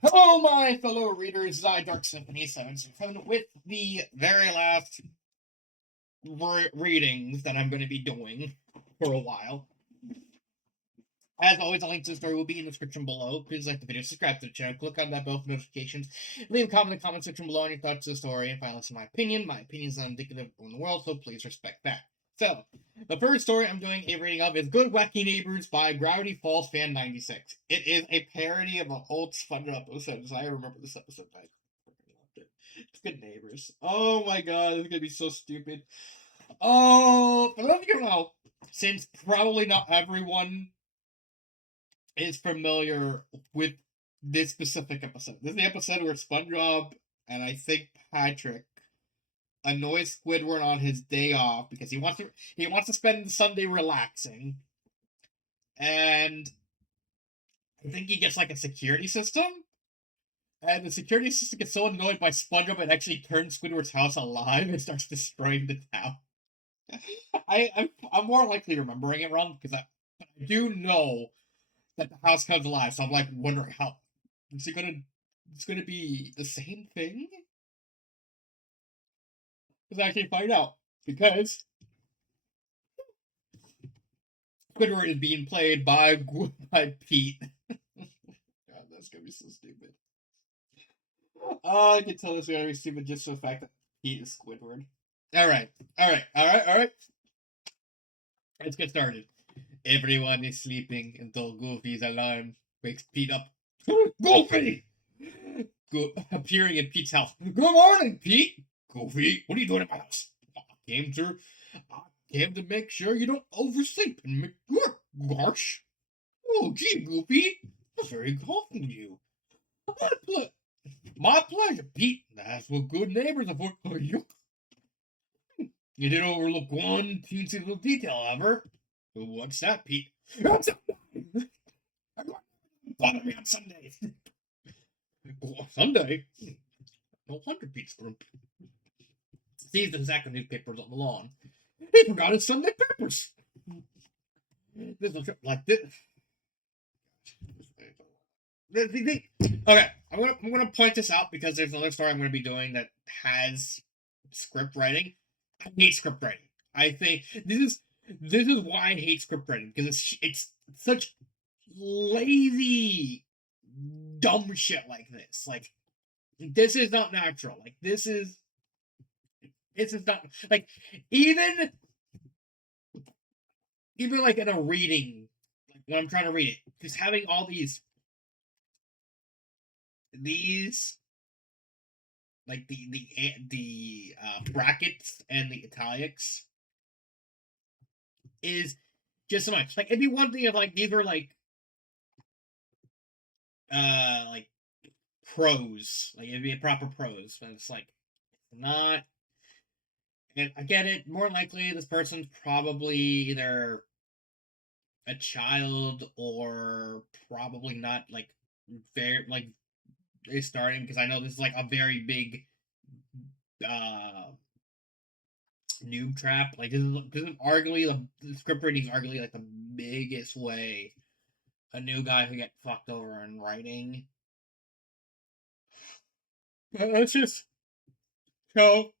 Hello, my fellow readers. I Dark Symphony 767 with the very last readings that I'm going to be doing for a while. As always, a link to the story will be in the description below. Please like the video, subscribe to the channel, click on that bell for notifications, leave a comment in the comment section below on your thoughts to the story, and finally, my opinion. My opinion is not indicative of the world, so please respect that. So, the first story I'm doing a reading of is Good Wacky Neighbors by Gravity Falls Fan 96. It is a parody of an old SpongeBob episode, so I remember this episode. I freaking loved it. It's Good Neighbors. Oh my god, it's gonna be so stupid. Oh, for those of you who know, since probably not everyone is familiar with this specific episode. This is the episode where SpongeBob and I think Patrick annoys Squidward on his day off because he wants to spend the Sunday relaxing, and I think he gets like a security system, and the security system gets so annoyed by SpongeBob it actually turns Squidward's house alive and starts destroying the town. I'm more likely remembering it wrong because I do know that the house comes alive, so I'm like wondering how is it gonna it's gonna be the same thing? Let's actually find out because Squidward is being played by Pete. God, that's gonna be so stupid. Oh, I can tell this is gonna be stupid just for the fact that Pete is Squidward. All right. Let's get started. Everyone is sleeping until Goofy's alarm wakes Pete up. Goofy! Appearing in Pete's house. Good morning, Pete. Goofy, what are you doing in my house? I came to make sure you don't oversleep and make work harsh. Oh, gee, Goofy. That's very kind of you. My, ple- my pleasure, Pete. That's what good neighbors are for. Oh, yuck. You didn't overlook one teensy little detail, ever. What's that, Pete? What's that? Bother me on Sundays. Sunday? No wonder Pete's grumpy. Sees the sack of newspapers on the lawn. He forgot his Sunday papers. This will like this. Okay, I'm gonna point this out because there's another story I'm gonna be doing that has script writing. I hate script writing. I think this is why I hate script writing because it's such lazy, dumb shit like this. Like this is not natural. Like this is not like even even like in a reading, like when I'm trying to read it, just having all these like the brackets and the italics is just so much. Like it'd be one thing if like these were like prose, like it'd be a proper prose, but it's like not. And I get it. More likely, this person's probably either a child or probably not like very like is starting because I know this is like a very big uh noob trap. Like this is arguably the script writing is arguably like the biggest way a new guy could get fucked over in writing. Let's just so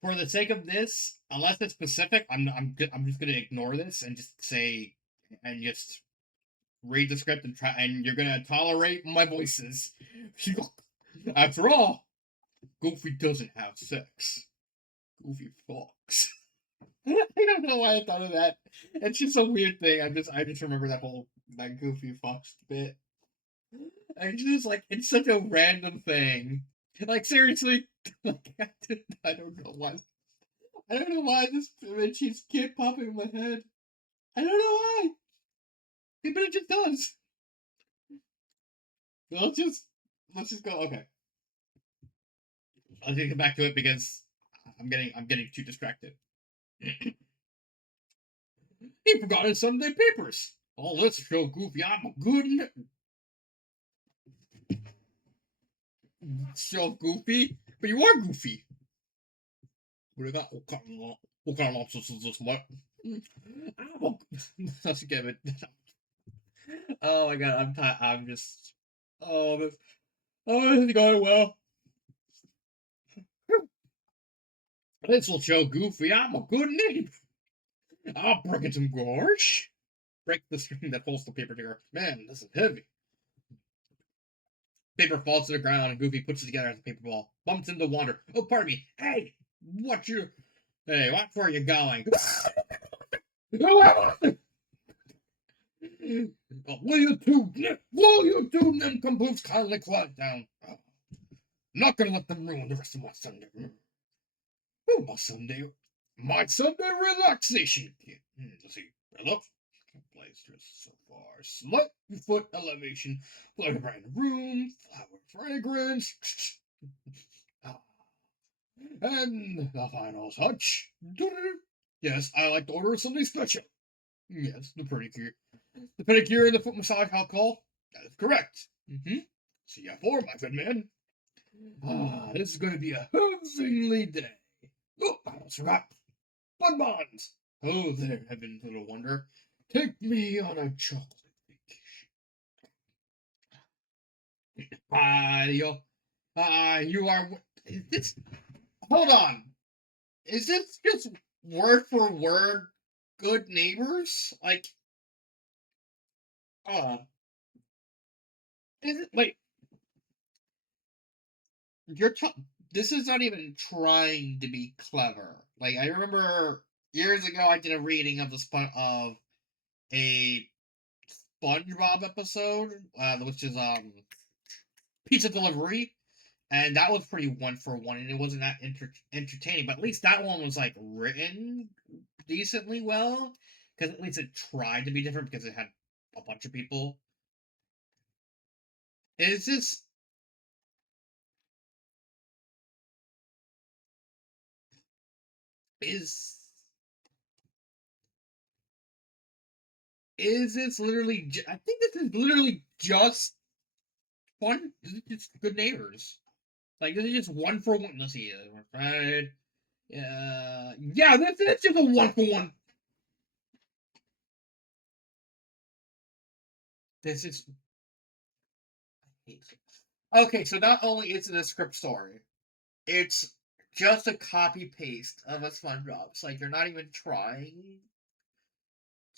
for the sake of this, unless it's specific, I'm just gonna ignore this and just say and just read the script and try and you're gonna tolerate my voices. After all, Goofy doesn't have sex. Goofy fucks. I don't know why I thought of that. It's just a weird thing. I just remember that Goofy fucks bit. I just like it's such a random thing. Like seriously, like, I don't know why. I don't know why this image keeps popping in my head. I don't know why, but it just does. Let's just go. Okay, I'll get back to it because I'm getting too distracted. He forgot his Sunday papers. Oh, let's show Goofy I'm a good show Goofy, but you are Goofy. What do you got? What kind of nonsense is this? What? Let's get it. Oh my god, I'm just But it's going well. This will show Goofy I'm a good neighbor. I'll bring it some gorge. Break the string that holds the paper together. Man, this is heavy. Paper falls to the ground and Goofy puts it together as a paper ball. Bumps into Wander. Oh, pardon me. Hey, watch where you're going. Will you two nincompoops kindly quiet down? I'm not gonna let them ruin the rest of my Sunday. Oh, my Sunday relaxation. Let's see. Look, place just so far. Slight foot elevation, float around the room, flower fragrance. And the final touch. Yes, I like to order something special. Yes, the pedicure. The pedicure and the foot massage alcohol. That is correct. See you for, my good man. This is going to be a heavenly day. Oh, I almost forgot. Bonbons. Oh, there, heaven's little wonder. Take me on a chocolate vacation. You are. Is this? Hold on. Is this just word for word good neighbors? Like, uh, is it? Wait, you're this is not even trying to be clever. Like, I remember years ago I did a reading of of a SpongeBob episode, which is pizza delivery, and that was pretty one for one, and it wasn't that entertaining. But at least that one was like written decently well, because at least it tried to be different because it had a bunch of people. Is this is is this literally? I think this is literally just fun. This is just good neighbors. Like this is just one for one. Let's see, right? Yeah, that's just a one for one. This is okay. So not only is it a script story, it's just a copy paste of a SpongeBob. It's like you're not even trying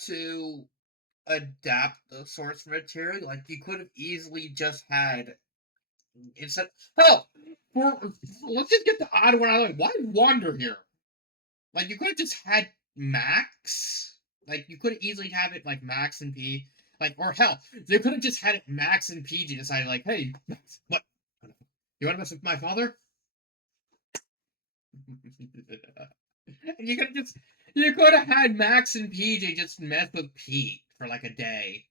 to adapt the source material. Like you could have easily just had instead. Hell, let's just get the odd one out of the way. Why Wander here? Like you could have just had Max. Like you could easily have it like Max and P. Like or hell, they could have just had it Max and PG decided like, hey, Max, what? You want to mess with my father? You could have had Max and PJ just mess with Pete for like a day.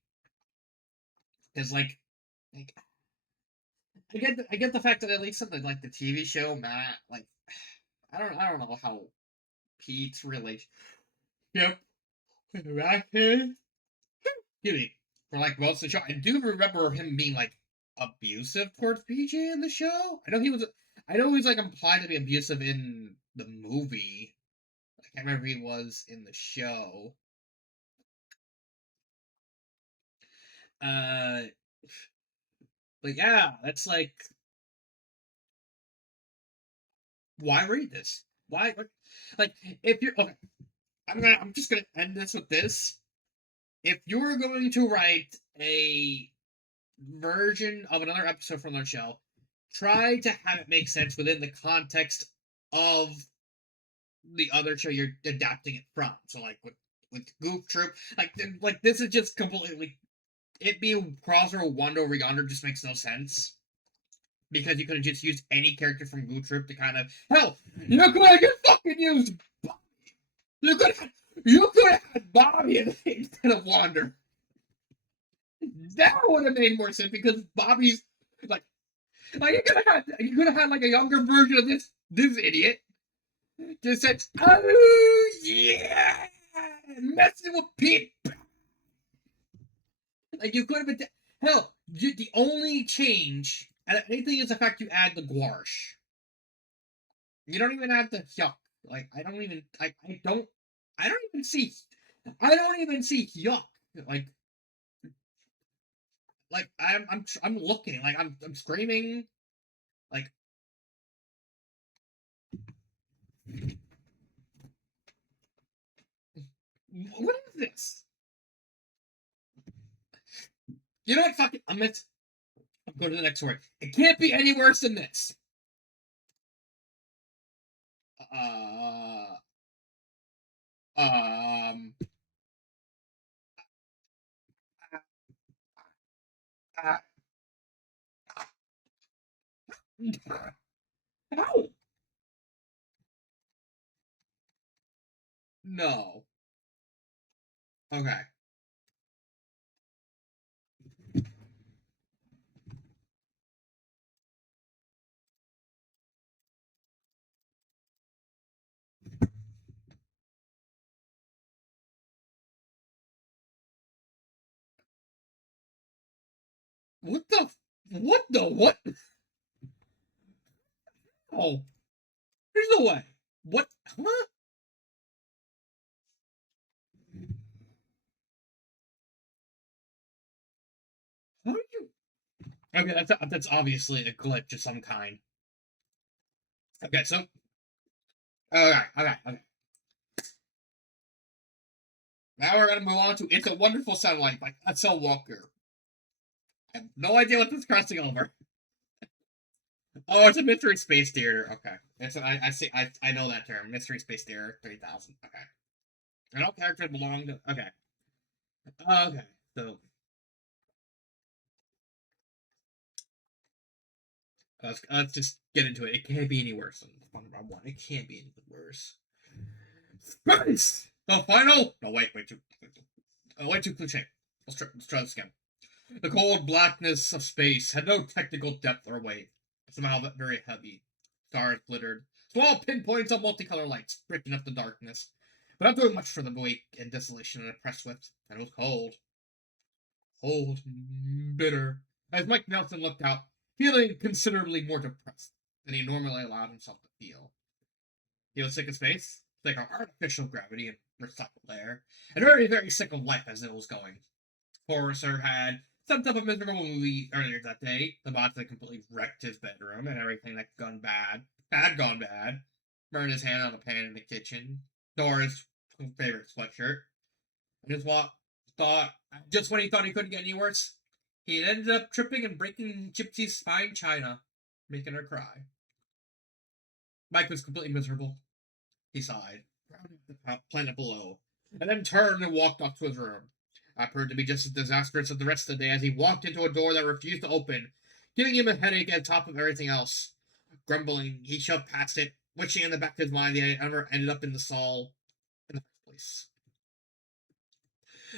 Cause like I get the fact that at least something like the TV show Matt like I don't know how Pete's relation yep with Matt is for like most of the show. I do remember him being like abusive towards PJ in the show. I know he was like implied to be abusive in the movie. I can't remember if he was in the show. Uh but yeah, that's why read this? Why like if you're okay, I'm just gonna end this with this. If you're going to write a version of another episode from their show, try to have it make sense within the context of the other show you're adapting it from. So like with Goof Troop, like this is just completely it being Crosser Wonder over Yonder just makes no sense. Because you could have just used any character from Goof Troop to kind of hell, you could have just fucking used you could have had Bobby instead of Wander. That would have made more sense because Bobby's like you could have had like a younger version of this idiot. Just said, oh yeah, messing with people. Like you could have been hell. The only change, and anything is the fact you add the gouache. You don't even add the yuck. Like I don't even see yuck. Like Like I'm looking. Like I'm screaming. Like what is this? You know what? Fuck it. I'm going to the next word. It can't be any worse than this. Uh, um, uh, Ow! No. Okay. What the? What the? What? Oh, there's no way. What? Huh? How did you? Okay, that's obviously a glitch of some kind. Okay, so okay. Now we're gonna move on to "It's a Wonderful Sunlight" by Edsel Walker. I have no idea what this is crossing over. Oh, it's a Mystery Space Theater. Okay, I see. I know that term. Mystery Space Theater 3000. Okay, and all characters belong to. Okay, okay. So let's just get into it. It can't be any worse than SpongeBob one. It can't be any worse. Space. The final. No, wait too. Way too cliche. Let's try this again. The cold blackness of space had no technical depth or weight. Somehow very heavy. Stars glittered. Small pinpoints of multicolored lights breaking up the darkness. But not doing much for the wake and desolation it oppressed with. And it was cold. Cold. Bitter. As Mike Nelson looked out, feeling considerably more depressed than he normally allowed himself to feel. He was sick of space, sick of artificial gravity and recycled air, and very sick of life as it was going. Forrester had some type of miserable movie earlier that day. The bots had completely wrecked his bedroom and everything that had gone bad. Burned his hand on a pan in the kitchen. Dora's favorite sweatshirt. And thought, just when he thought he couldn't get any worse, he ended up tripping and breaking Gypsy's fine china, making her cry. Mike was completely miserable. He sighed, frowned at the planet below, and then turned and walked off to his room. I proved to be just as disastrous as the rest of the day as he walked into a door that refused to open, giving him a headache on top of everything else. Grumbling, he shoved past it, wishing in the back of his mind that he ever ended up in the stall in the first place.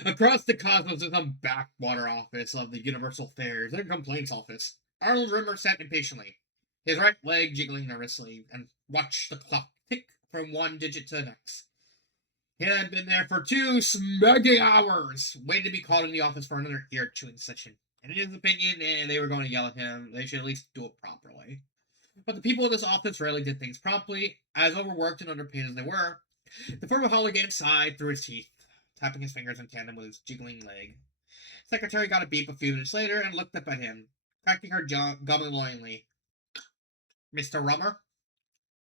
Across the cosmos is some backwater office of the Universal Affairs and Complaints Office. Arnold Rimmer sat impatiently, his right leg jiggling nervously, and watched the clock tick from one digit to the next. He had been there for 2 smacking hours, waiting to be called in the office for another ear chewing session. And in his opinion, they were going to yell at him. They should at least do it properly. But the people in this office rarely did things promptly, as overworked and underpaid as they were. The former Holligan sighed through his teeth, tapping his fingers in tandem with his jiggling leg. Secretary got a beep a few minutes later and looked up at him, cracking her jaw, gumming longingly. Mr.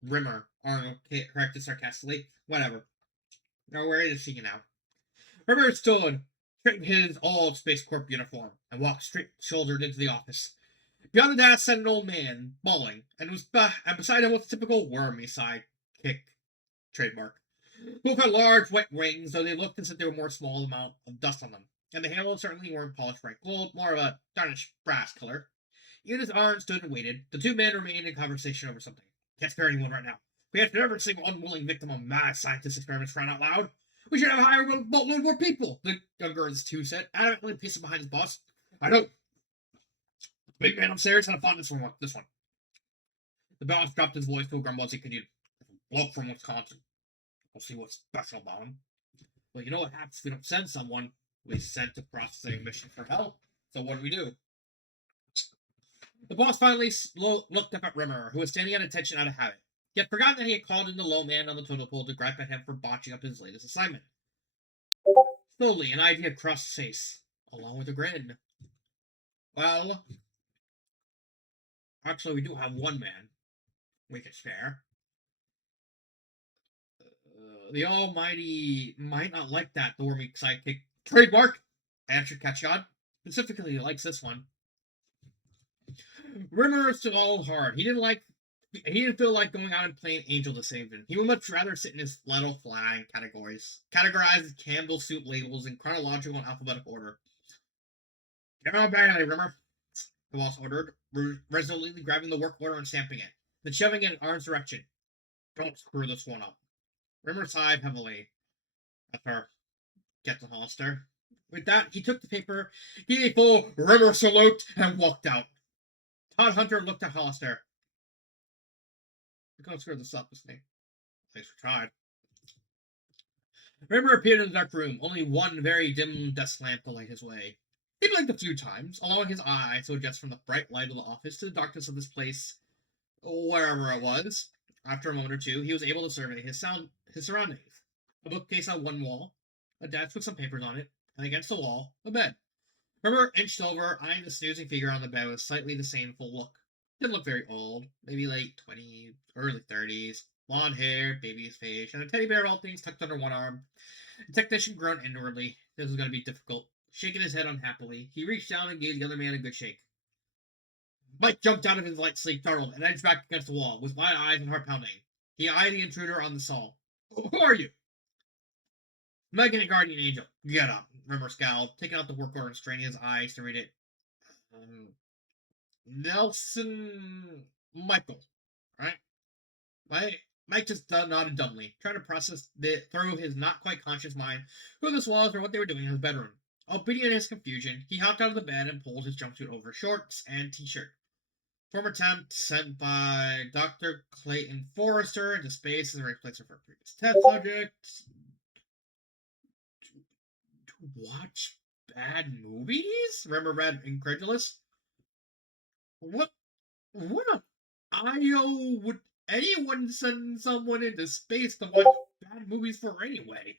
Rimmer, Arnold corrected sarcastically. Whatever. Now, where is he now? Rimmer stood, straightened his old Space Corp uniform, and walked straight-shouldered into the office. Beyond the desk sat an old man, bawling, and beside him was a typical wormy sidekick trademark. Both had large white wings, though they looked as if there were more small amount of dust on them, and the halos certainly weren't polished bright gold, more of a tarnished brass color. Even as Arn stood and waited, the two men remained in conversation over something. Can't spare anyone right now. We have to every single unwilling victim of mad scientist experiments crying out loud. We should have hired a boatload more people, the younger of the two said, adamantly pacing behind his boss. I know. The big man upstairs had a fondness for this one. The boss dropped his voice to a grumble as he continued. Bloke from Wisconsin. We'll see what's special about him. Well, you know what happens if we don't send someone? We sent to processing mission for help. So what do? The boss finally looked up at Rimmer, who was standing at attention out of habit. He had forgotten that he had called in the low man on the totem pole to gripe at him for botching up his latest assignment. Slowly, an idea crossed his face, along with a grin. Well, actually, we do have one man we can spare. The Almighty might not like that Dormy sidekick. Trademark! Answered Ketchon. Specifically, he likes this one. Rimmer stalled hard. He didn't feel like going out and playing Angel to save him. He would much rather sit in his little flying categories. Categorize Campbell soup labels in chronological and alphabetical order. Get on Bailey, Rimmer, the boss ordered, resolutely grabbing the work order and stamping it, then shoving it in Arn's direction. Don't screw this one up. Rimmer sighed heavily. That's her. Get the Hollister. With that, he took the paper, gave a full Rimmer salute, and walked out. Todd Hunter looked at Hollister. We can't screw this up, this thing. At least we tried. Rimmer appeared in the dark room, only one very dim desk lamp to light his way. He blinked a few times, allowing his eye to adjust from the bright light of the office to the darkness of this place, wherever it was. After a moment or two, he was able to survey his surroundings. A bookcase on one wall, a desk with some papers on it, and against the wall, a bed. Rimmer inched over, eyeing the snoozing figure on the bed with slightly disdainful look. Didn't look very old, maybe late 20s, early 30s. Blonde hair, baby's face, and a teddy bear of all things tucked under one arm. The technician groaned inwardly. This was going to be difficult. Shaking his head unhappily, he reached down and gave the other man a good shake. Mike jumped out of his light sleep, startled, and edged back against the wall, with wide eyes and heart pounding. He eyed the intruder on the saw. Who are you? Megan and Guardian Angel. Get up, Rimmer scowled, taking out the work order and straining his eyes to read it. Nelson Michael, right? Mike just nodded dumbly, trying to process through his not quite conscious mind who this was or what they were doing in his bedroom. Obedient in his confusion, he hopped out of the bed and pulled his jumpsuit over shorts and t-shirt. Former attempt sent by Dr. Clayton Forrester into space as a replacement for a previous test subject. To watch bad movies? Remember read incredulous. What IO would anyone send someone into space to watch bad movies for anyway?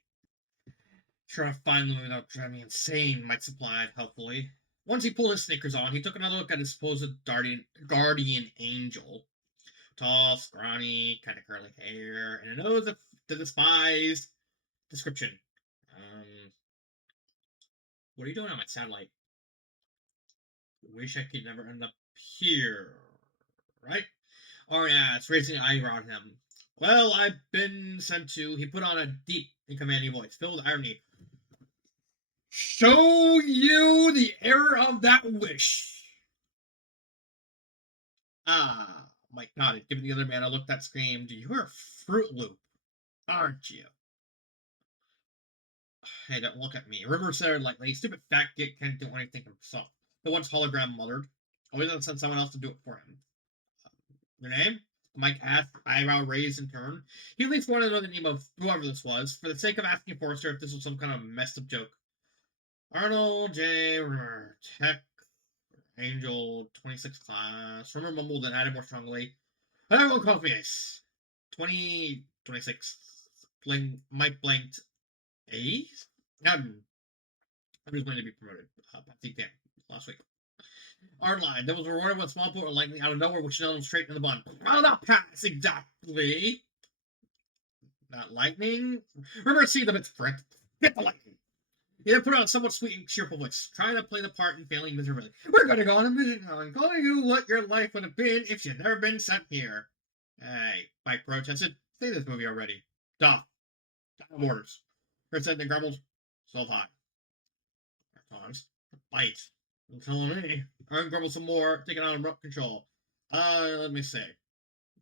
Trying to find them without driving me insane, Mike supplied helpfully. Once he pulled his sneakers on, he took another look at his supposed guardian angel. Tall, scrawny, kind of curly hair, and a nose of the despised description. What are you doing on my satellite? Wish I could never end up here, right? Arnass, raising an eyebrow at him. Well, I've been sent to. He put on a deep and commanding voice, filled with irony. Show you the error of that wish. Ah, Mike nodded, giving the other man a look that screamed, You're a Fruit Loop, aren't you? Hey, don't look at me. River said lightly, Stupid fat git can't do anything himself. The once hologram muttered. Always gonna send someone else to do it for him. Your name? Mike asked, eyebrow raised in turn. He at least wanted to know the name of whoever this was, for the sake of asking Forrester if this was some kind of messed up joke. Arnold J. Rimmer, Tech Angel 26 class. Rimmer mumbled and added more strongly. Everyone calls me Ace. 26. Mike blanked. Ace? I'm just going to be promoted. Patsy Dan last week. Arnline, that was rewarded with a small bolt of lightning out of nowhere, which nailed him straight in the bun. Well, not pass, exactly. Not lightning. Remember, see the bits, prick. Hit the lightning. He then put on a somewhat sweet and cheerful voice, trying to play the part and failing miserably. We're going to go on a mission now and tell you what your life would have been if you'd never been sent here. Hey, Mike protested. Say this movie already. Duh. Time orders. Chris said and grumbled. So high. Pause. Bite. I'm telling me. Arn grumbled some more, taking on remote control. Let me see.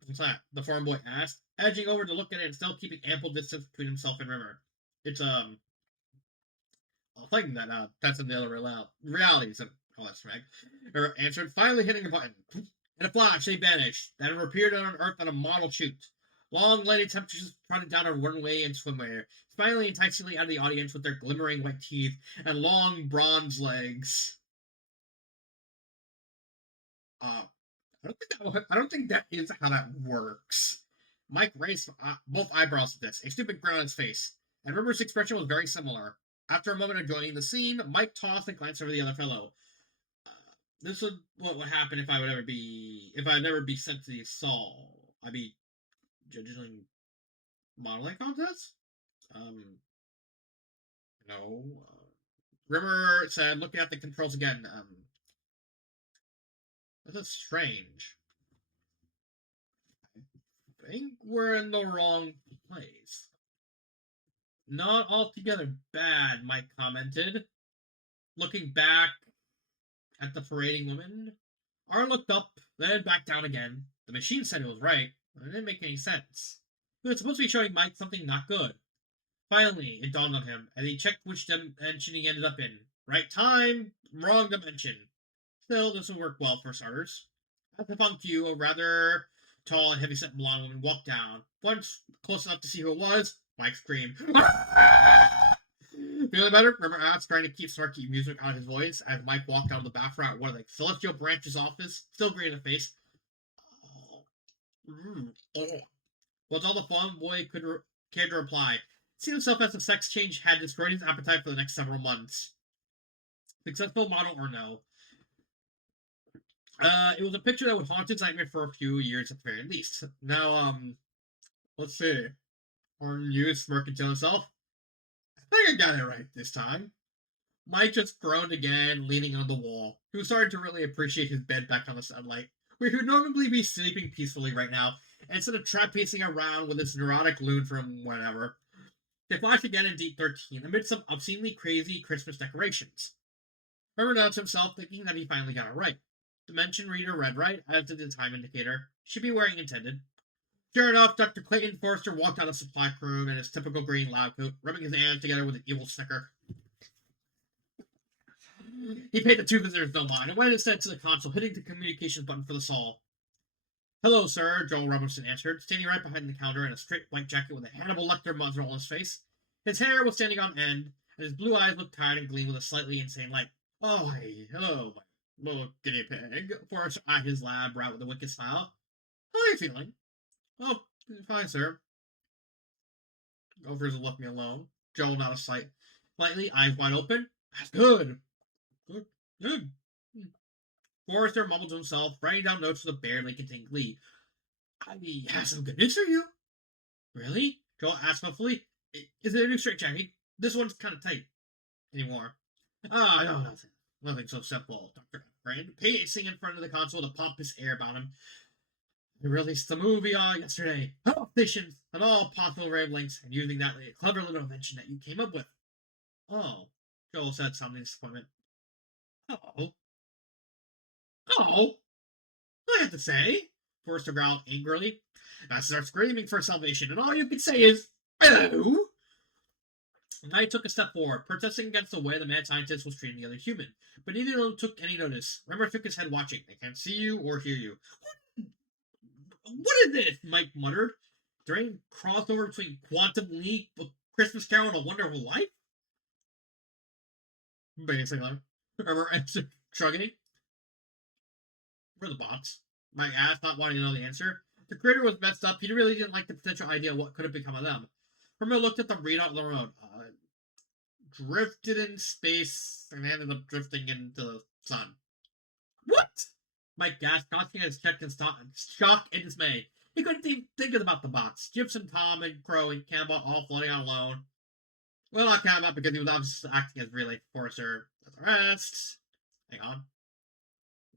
What's that? The farm boy asked, edging over to look at it and still keeping ample distance between himself and Rimmer. It's, a thing that, that's in the other realities and all that swag. Rimmer answered, finally hitting a button. In a flash, they vanished. Then appeared on Earth on a model shoot. Long lighted temperatures trotted down a runway and swimwear, smiling enticingly out of the audience with their glimmering white teeth and long bronze legs. I don't think that is how that works. Mike raised both eyebrows at this, a stupid grin on his face, and Rimmer's expression was very similar. After a moment of joining the scene, Mike tossed and glanced over the other fellow. This would what would happen if I'd never be sent to the assault. I'd be judging modeling contests. Um, no. River said, looking at the controls again. This is strange. I think we're in the wrong place. Not altogether bad, Mike commented. Looking back at the parading women, R looked up, then back down again. The machine said it was right, but it didn't make any sense. It was supposed to be showing Mike something not good. Finally, it dawned on him, as he checked which dimension he ended up in. Right time, wrong dimension. Still, this will work well for starters. At the funk view, a rather tall and heavy-set blonde woman walked down. Once close enough to see who it was, Mike screamed. Feeling better? Remember asked, trying to keep snarky music out of his voice as Mike walked out of the bathroom at one of the Celestial Branch's office, still green in the face. Was all the fun boy cared to reply. See himself as the sex change had destroyed his appetite for the next several months. Successful model or no. It was a picture that would haunt his nightmare for a few years at the very least. Now, let's see. Horn used smirking to himself. I think I got it right this time. Mike just groaned again, leaning on the wall. He was starting to really appreciate his bed back on the sunlight, where he would normally be sleeping peacefully right now, instead of trap pacing around with this neurotic loon from whatever. They flashed again in Deep 13, amid some obscenely crazy Christmas decorations. Trevor announced himself, thinking that he finally got it right. Dimension reader read right, as did the time indicator. Should be where he intended. Sure enough, Dr. Clayton Forrester walked out of the supply room in his typical green lab coat, rubbing his hands together with an evil snicker. He paid the two visitors no mind and went instead to the console, hitting the communications button for the Saul. Hello, sir, Joel Robinson answered, standing right behind the counter in a straight white jacket with a Hannibal Lecter muzzle on his face. His hair was standing on end, and his blue eyes looked tired and gleamed with a slightly insane light. Oh, hey, hello, my little guinea pig. Forrester eyed his lab rat with a wicked smile. How are you feeling? Oh, fine, sir. Gophers left me alone. Joel nodded slightly, eyes wide open. That's good. Good. Good. Forrester mumbled to himself, writing down notes with a barely contained glee. I have some good news for you. Really? Joel asked hopefully. Is it a new straitjacket? This one's kind of tight. Anymore. Ah, no, nothing. Nothing so simple, Dr. Brand. Pacing in front of the console with a pompous air about him. They released the movie yesterday. Health stations on all possible wavelengths, and using that clever little invention that you came up with. Oh, Joel said, sounding disappointment. Oh. Oh, I have to say, Forrester growled angrily. I start screaming for salvation, and all you can say is, "Oh!" I took a step forward, protesting against the way the mad scientist was treating the other human, but neither of them took any notice. Remember shook his head, watching. They can't see you or hear you. What is this? Mike muttered. During crossover between Quantum Leap, A Christmas Carol, and A Wonderful Life? Basically. Remember answered, shrugging. For the bots. Mike asked, not wanting to know the answer. The critter was messed up. He really didn't like the potential idea of what could have become of them. Romeo looked at the readout on the road. Drifted in space and ended up drifting into the sun. What? Mike gasped, tossing his check in shock and dismay. He couldn't even think about the bots. Gibson, Tom, and Crow and Campbell all floating out alone. Well, not Campbell because he was obviously acting as relay forcer. The rest. Hang on.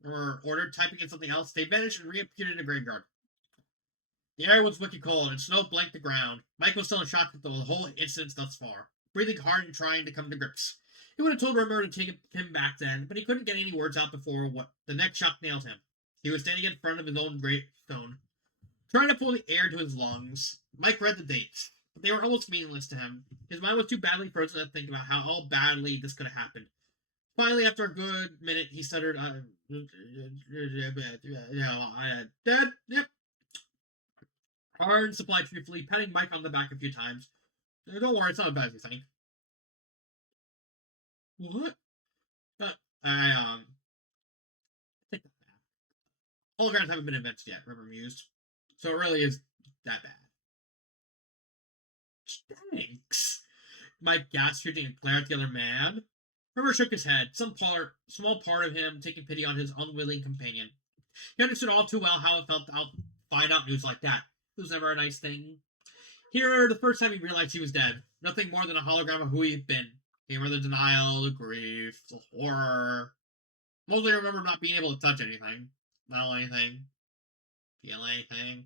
Or ordered, typing in something else. They vanished and reappeared in the graveyard. The air was wicked cold, and snow blanked the ground. Mike was still in shock at the whole incident thus far, breathing hard and trying to come to grips. He would have told Rimmer to take him back then, but he couldn't get any words out before what the next shock nailed him. He was standing in front of his own gravestone, trying to pull the air to his lungs. Mike read the dates, but they were almost meaningless to him. His mind was too badly frozen to think about how badly this could have happened. Finally, after a good minute, he stuttered, dead? Yep. Arn supplied truthfully, patting Mike on the back a few times. Don't worry, it's not as bad as you think. What? I take that back. Holograms haven't been invented yet, River mused. So it really is that bad. Thanks. Mike gasped, shooting and glared at the other man. River shook his head, small part of him taking pity on his unwilling companion. He understood all too well how it felt to find out news like that. It was never a nice thing. Here, the first time he realized he was dead, nothing more than a hologram of who he'd been. He remembered the denial, the grief, the horror. Mostly remembered not being able to touch anything, smell anything, feel anything.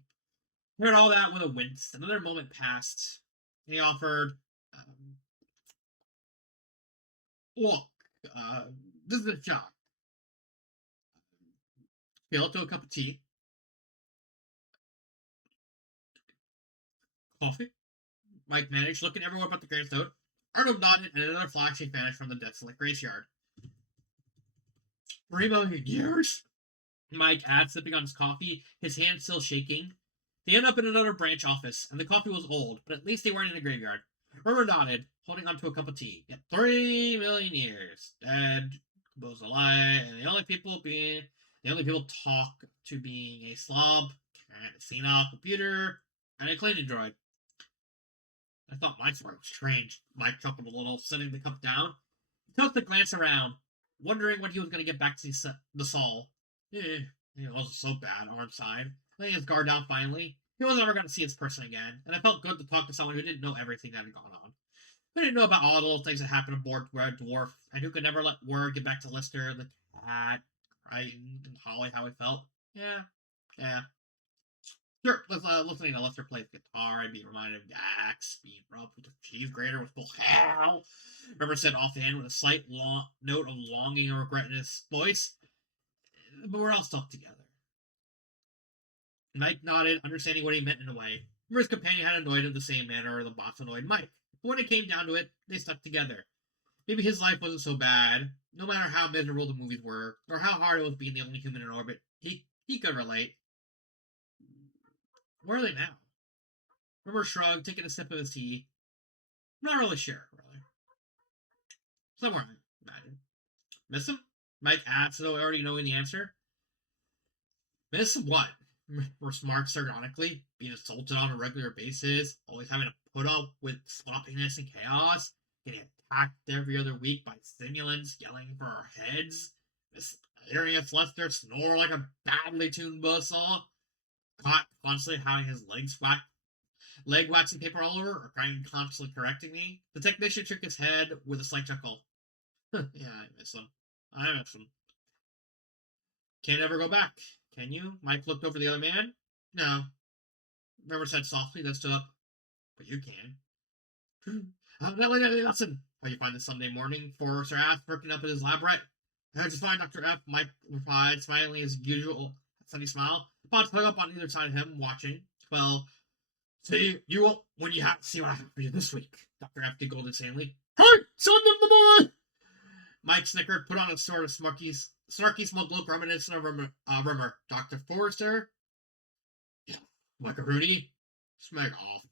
He heard all that with a wince. Another moment passed. He offered, um, look, uh, this is a shot. Feel it to a cup of tea, coffee. Mike managed, looking everywhere but the gravestone. Arnold nodded, and another flash vanished from the desolate graveyard. 3 million years? Mike added, sipping on his coffee, his hand still shaking. They ended up in another branch office, and the coffee was old, but at least they weren't in a graveyard. Rumor nodded, holding onto a cup of tea. Yet 3 million years. Dead, both alive, and the only people talk to being a slob, a senile computer, and a cleaning droid. I thought my story was strange. Mike chuckled a little, setting the cup down. He took a glance around, wondering when he was going to get back to the Sol. It wasn't so bad, Arm sighed, laying his guard down finally. He was never going to see his person again, and it felt good to talk to someone who didn't know everything that had gone on. Who didn't know about all the little things that happened aboard Red Dwarf, and who could never let word get back to Lister, the cat, frightened, and Holly how he felt. Yeah. Sure, listening to Lester play the guitar, I'd be reminded of Dax being rubbed with a cheese grater with full hell. River said offhand with a slight note of longing and regret in his voice. But we're all stuck together. Mike nodded, understanding what he meant in a way. River's companion had annoyed him the same manner the boss annoyed Mike. But when it came down to it, they stuck together. Maybe his life wasn't so bad, no matter how miserable the movies were, or how hard it was being the only human in orbit. He could relate. Where are they now? River shrugged, taking a sip of his tea. I'm not really sure, really. Somewhere, I imagine. Miss him? Mike asked, though already knowing the answer. Miss what? Remarked sardonically, being assaulted on a regular basis, always having to put up with sloppiness and chaos, getting attacked every other week by simulants yelling for our heads, hearing us Lester snore like a badly tuned buzzsaw, caught constantly having his leg waxing paper all over, or trying constantly correcting me. The technician shook his head with a slight chuckle. Yeah, I miss him. Can't ever go back, can you? Mike looked over the other man. No. River said softly, then stood up. But you can. Listen. How you find this Sunday morning? Forrester asked, perking up at his lab rat. Just fine, Dr. F. Mike replied, smiling his usual sunny smile. Bob hung up on either side of him, watching. Well, see, you won't when you see what I have for you this week. Dr. F giggled insanely. Hey, son of the boy! Mike snickered, put on a sort of snarky smug look reminiscent of Rimmer. Dr. Forrester? Yeah, Macaroni? Smack off.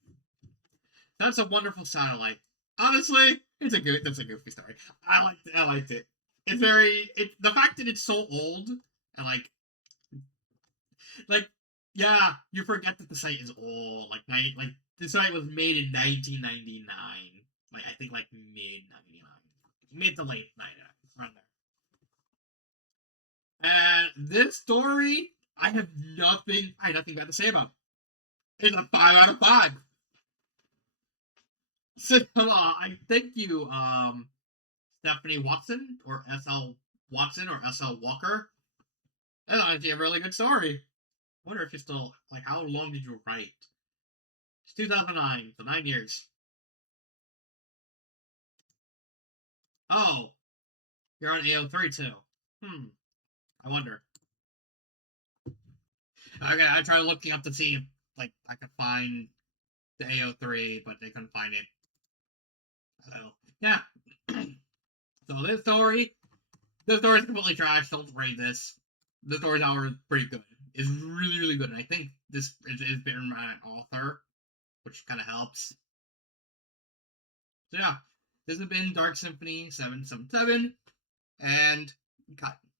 That's a wonderful satellite. Honestly, that's a goofy story. I liked it. The fact that it's so old and like yeah, you forget that the site is old. Like the site was made in 1999. Like I think like mid 99, mid to late 99, around there. And this story, I have nothing bad to say about. It's a 5 out of 5. So I thank you, Stephanie Watson or SL Watson or SL Walker. That's honestly a really good story. I wonder if you still how long did you write? It's 2009, so 9 years. Oh, you're on AO3 too. I wonder. Okay, I tried looking up to see if I could find the AO3, but they couldn't find it. So yeah. So this story is completely trash. Don't read this. The story's however pretty good. It's really, really good, and I think this is been by an author, which kind of helps. So yeah, this has been Dark Symphony 777, and cut.